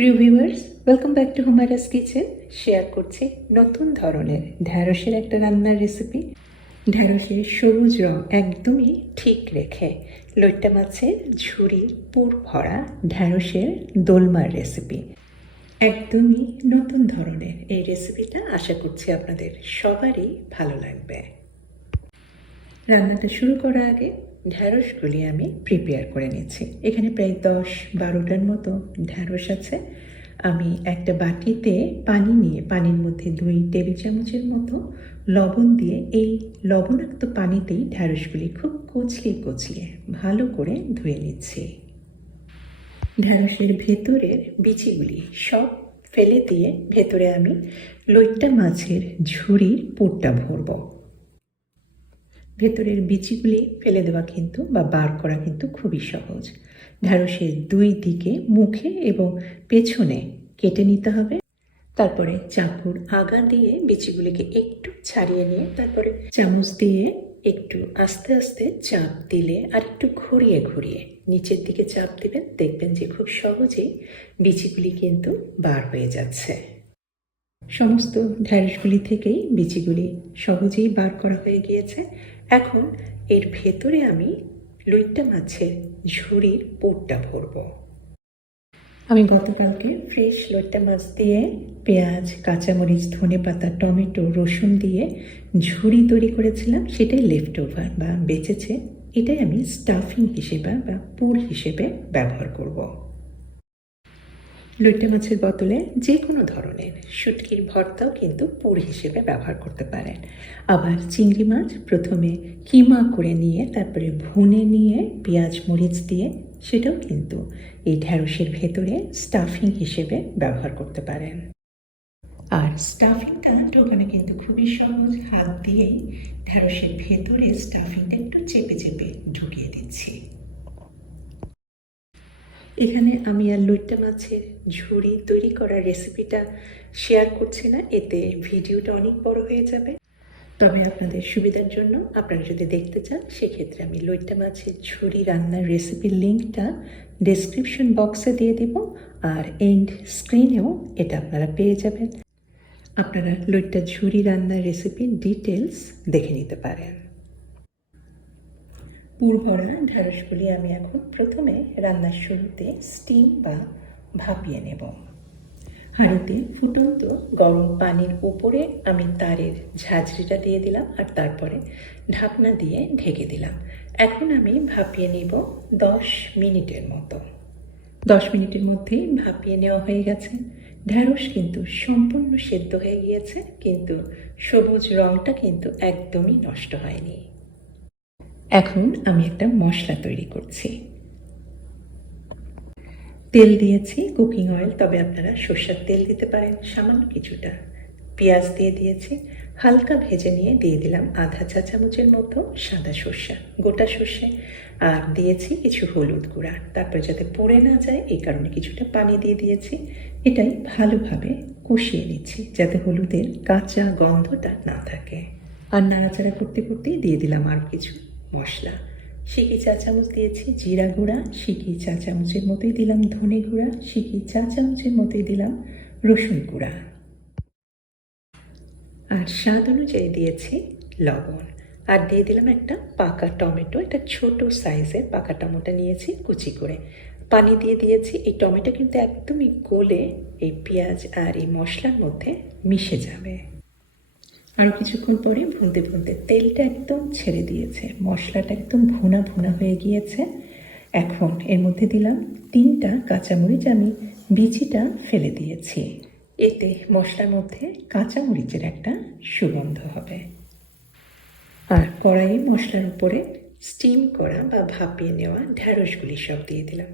প্রিয় viewers, welcome back to Humayra's kitchen. Share করছি নতুন ধরনের ঢ্যাঁড়সের একটা রান্নার রেসিপি। ঢ্যাঁড়সের সবুজ রং একদমই ঠিক রেখে লইট্টা মাছের ঝুরি পুর ভরা ঢ্যাঁড়সের দোলমার রেসিপি। একদমই নতুন ধরনের এই রেসিপিটা আশা করছি আপনাদের সবারই ভালো লাগবে। রান্নাটা শুরু করার আগে ঢ্যাঁড়সগুলি আমি প্রিপেয়ার করে নিচ্ছি। এখানে প্রায় 10-12টার মতো ঢ্যাঁড়স আছে। আমি একটা বাটিতে পানি নিয়ে পানির মধ্যে 2 টেবিল চামচের মতো লবণ দিয়ে এই লবণাক্ত পানিতেই ঢ্যাঁড়সগুলি খুব কচলিয়ে ভালো করে ধুয়ে নিচ্ছি। ঢ্যাঁড়সের ভেতরের বিচিগুলি সব ফেলে দিয়ে ভেতরে আমি লইট্টা মাছের ঝুরির পুরটা ভরব। ভেতরের বিচিগুলি ফেলে দেওয়া কিন্তু বা বার করা কিন্তু খুবই সহজ। ঢ্যাঁড়সের 2 দিকে মুখে এবং পেছনে কেটে নিতে হবে। তারপরে চাকুর আগা দিয়ে বিচিগুলিকে একটু ছাড়িয়ে নিয়ে তারপরে চামচ দিয়ে একটু আস্তে আস্তে চাপ দিলে আর একটু ঘুরিয়ে নিচের দিকে চাপ দিবেন, দেখবেন যে খুব সহজেই বিচিগুলি কিন্তু বার হয়ে যাচ্ছে। সমস্ত ঢ্যাঁড়সগুলি থেকেই বিচিগুলি সহজেই বার করা হয়ে গিয়েছে। এখন এর ভেতরে আমি লইট্টা মাছের ঝুরির পুরটা ভরব। আমি গতকালকে ফ্রেশ লইট্টা মাছ দিয়ে পেঁয়াজ, কাঁচামরিচ, ধনেপাতা, টমেটো, রসুন দিয়ে ঝুরি তৈরি করেছিলাম। সেটাই লেফট ওভার বা বেঁচেছে, এটাই আমি স্টাফিং হিসেবে বা পুর হিসেবে ব্যবহার করব। লইট্টা মাছের বদলে যে কোনো ধরনের শুটকির ভর্তাও কিন্তু পুর হিসেবে ব্যবহার করতে পারেন। আবার চিংড়ি মাছ প্রথমে কিমা করে নিয়ে তারপরে ভুনে নিয়ে পেঁয়াজ মরিচ দিয়ে সেটাও কিন্তু এই ঢ্যাঁড়সের ভেতরে স্টাফিং হিসেবে ব্যবহার করতে পারেন। আর স্টাফিংটা ঢোকানো কিন্তু খুবই সহজ। হাত দিয়েই ঢ্যাঁড়সের ভেতরে স্টাফিংটা একটু চেপে ঢুকিয়ে দিচ্ছি। এখানে আমি আর লইট্টা মাছের ঝুরি তৈরি করার রেসিপিটা শেয়ার করছি না, এতে ভিডিওটা অনেক বড় হয়ে যাবে। তবে আপনাদের সুবিধার জন্য আপনারা যদি দেখতে চান সেক্ষেত্রে আমি লইট্টা মাছের ঝুরি রান্নার রেসিপির লিঙ্কটা ডেসক্রিপশন বক্সে দিয়ে দিব, আর এন্ড স্ক্রিনেও এটা আপনারা পেয়ে যাবেন। আপনারা লইট্টা ঝুরি রান্নার রেসিপির ডিটেলস দেখে নিতে পারেন। পুর ভরা ঢ্যাঁড়সগুলি আমি এখন প্রথমে রান্নার শুরুতে স্টিম বা ভাপিয়ে নেব। হাঁড়িতে ফুটন্ত গরম পানির উপরে আমি তারের ঝাঁঝরিটা দিয়ে দিলাম আর তারপরে ঢাকনা দিয়ে ঢেকে দিলাম। এখন আমি ভাপিয়ে নেব 10 মিনিটের মতো। 10 মিনিটের মধ্যেই ভাপিয়ে নেওয়া হয়ে গেছে। ঢ্যাঁড়স কিন্তু সম্পূর্ণ সেদ্ধ হয়ে গিয়েছে, কিন্তু সবুজ রংটা কিন্তু একদমই নষ্ট হয়নি। এখন আমি একটা মশলা তৈরি করছি। তেল দিয়েছি, কুকিং অয়েল, তবে আপনারা সরষের তেল দিতে পারেন সামান্য কিছুটা। পেঁয়াজ দিয়ে দিয়েছি, হালকা ভেজে নিয়ে দিয়ে দিলাম আধা চা চামচের মতো সাদা সর্ষে, গোটা সর্ষে, আর দিয়েছি কিছু হলুদ গুঁড়া। তারপরে যাতে পড়ে না যায় এই কারণে কিছুটা পানি দিয়ে দিয়েছি। এটাই ভালোভাবে কষিয়ে নিচ্ছি যাতে হলুদের কাঁচা গন্ধটা না থাকে। আর নাড়াচাড়া করতে করতেই দিয়ে দিলাম আর কিছু মশলা। সিকি চা চামচ দিয়েছি জিরা গুঁড়া, সিকি চা চামচের মতোই দিলাম ধনে গুঁড়া, সিকি চা চামচের মতোই দিলাম রসুন গুঁড়া, আর স্বাদ অনুযায়ী দিয়েছি লবণ। আর দিয়ে দিলাম একটা পাকা টমেটো, এটা ছোট সাইজের পাকা টমেটো নিয়েছি কুচি করে। পানি দিয়ে দিয়েছি। এই টমেটো কিন্তু একদমই গলে এই পেঁয়াজ আর এই মশলার মধ্যে মিশে যাবে। আরও কিছুক্ষণ পরে ভুনতে তেলটা একদম ছেড়ে দিয়েছে, মশলাটা একদম ভুনা হয়ে গিয়েছে। এখন এর মধ্যে দিলাম 3টা কাঁচামরিচ, আমি বিচিটা ফেলে দিয়েছি। এতে মশলার মধ্যে কাঁচামরিচের একটা সুগন্ধ হবে। আর কড়াইয়ে মশলার উপরে স্টিম করা বা ভাপিয়ে নেওয়া ঢ্যাঁড়সগুলি সব দিয়ে দিলাম।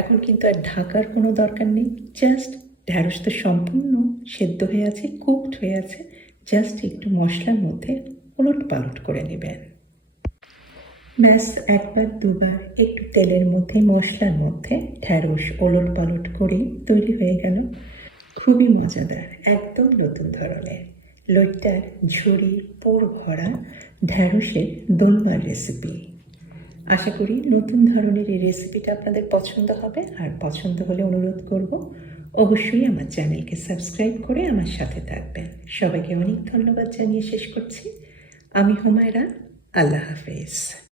এখন কিন্তু আর ঢাকার কোনো দরকার নেই, জাস্ট ঢ্যাঁড়স তো সম্পূর্ণ সেদ্ধ হয়ে আছে, কুকড হয়ে আছে, জাস্ট একটু মশলার মধ্যে ওলট পালট করে নেবেন। ব্যাস একবার দুবার একটু তেলের মধ্যে মশলার মধ্যে ঢ্যাঁড়স ওলট পালট করেই তৈরি হয়ে গেল খুবই মজাদার একদম নতুন ধরনের লইট্টার ঝুরি পুর ভরা ঢ্যাঁড়সের দোলমার রেসিপি। আশা করি নতুন ধরনের এই রেসিপিটা আপনাদের পছন্দ হবে, আর পছন্দ হলে অনুরোধ করব অবশ্যই আমার চ্যানেলকে সাবস্ক্রাইব করে আমার সাথে থাকবেন। সবাইকে অনেক ধন্যবাদ জানিয়ে শেষ করছি। আমি হুমায়রা। আল্লাহ হাফেজ।